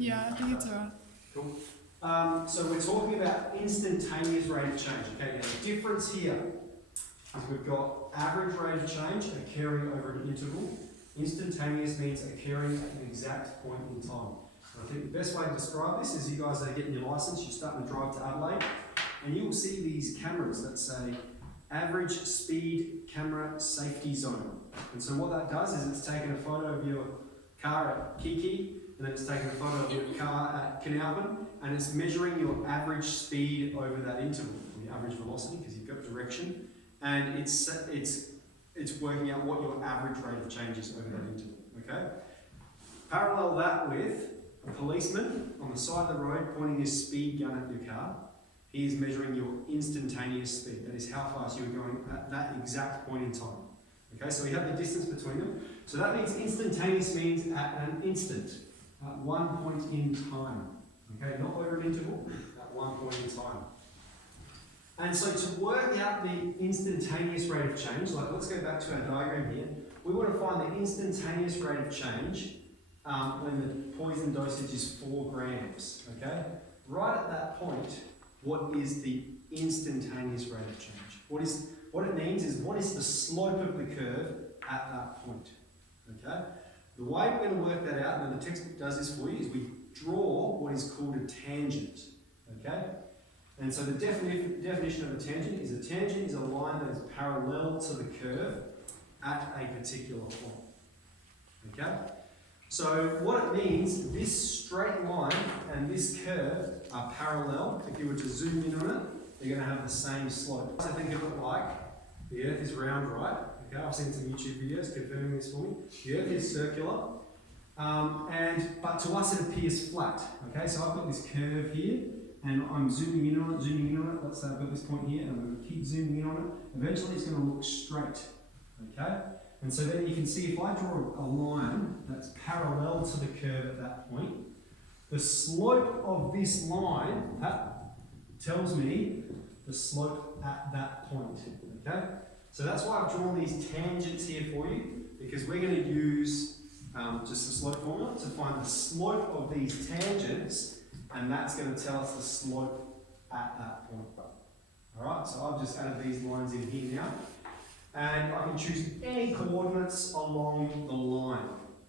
Yeah, I think it's alright. Cool. So we're talking about instantaneous rate of change. Okay, now the difference here is we've got average rate of change occurring over an interval. Instantaneous means occurring at an exact point in time. And I think the best way to describe this is you guys are getting your license, you're starting to drive to Adelaide, and you'll see these cameras that say average speed camera safety zone. And so what that does is it's taking a photo of your car at Kiki, and then it's taking a photo of your car at Canalban, and it's measuring your average speed over that interval, or your average velocity, because you've got direction, and it's working out what your average rate of change is over that interval. Okay. Parallel that with a policeman on the side of the road pointing his speed gun at your car. He is measuring your instantaneous speed. That is how fast you are going at that exact point in time. Okay, so we have the distance between them. So that means instantaneous means at an instant, at one point in time. Okay, not over an interval, at one point in time. And so to work out the instantaneous rate of change, like let's go back to our diagram here, we want to find the instantaneous rate of change when the poison dosage is 4 grams. Okay, right at that point, what is the instantaneous rate of change? What it means is what is the slope of the curve at that point? Okay? The way we're going to work that out, and the textbook does this for you, is we draw what is called a tangent. Okay? And so the definition of a tangent is a line that is parallel to the curve at a particular point. Okay? So what it means, this straight line and this curve are parallel. If you were to zoom in on it, they're going to have the same slope. So think of it like the Earth is round, right? Okay, I've seen some YouTube videos confirming this for me. The Earth is circular, but to us it appears flat. Okay, so I've got this curve here, and I'm zooming in on it. Let's say I've got this point here, and I'm going to keep zooming in on it. Eventually it's going to look straight. Okay. And so then you can see if I draw a line that's parallel to the curve at that point, the slope of this line, that tells me the slope at that point. Okay? So that's why I've drawn these tangents here for you, because we're going to use just the slope formula to find the slope of these tangents, and that's going to tell us the slope at that point. Alright, so I've just added these lines in here now. And I can choose any coordinates along the line,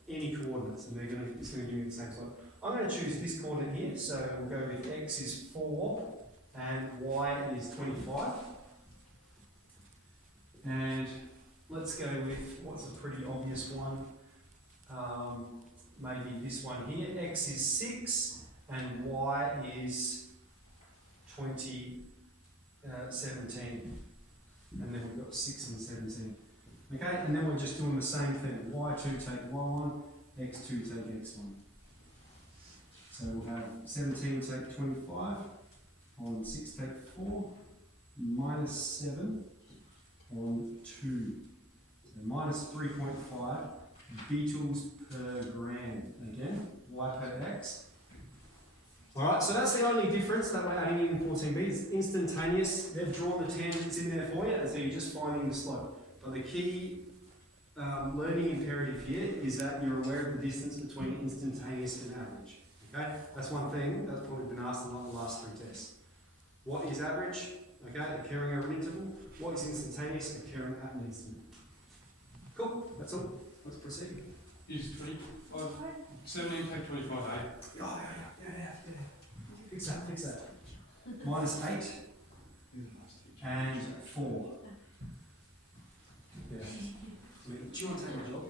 any coordinates, and it's going to give me the same slope. I'm going to choose this coordinate here, so we'll go with x is 4 and y is 25. And let's go with what's a pretty obvious one, maybe this one here. X is 6 and y is 17. And then we've got 6 and 17. Okay, and then we're just doing the same thing. Y2 take y1, x2 take x1. So we'll have 17 take 25, on 6 take 4, minus 7 on 2. So minus 3.5 beetles per gram. Again, y per x. Alright, so that's the only difference that we're adding in 14b. It's instantaneous. They've drawn the tangents in there for you, and so you're just finding the slope. But the key learning imperative here is that you're aware of the distance between instantaneous and average. Okay? That's one thing that's probably been asked in like the last 3 tests. What is average? Okay, occurring over an interval. What is instantaneous? Occurring at an instant. Cool, that's all. Let's proceed. Is 25, 17 take 25, eh? Oh, yeah. Fix that. Minus 8 and 4. Yeah. Do you want to take my job?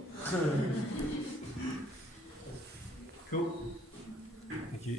Cool. Thank you.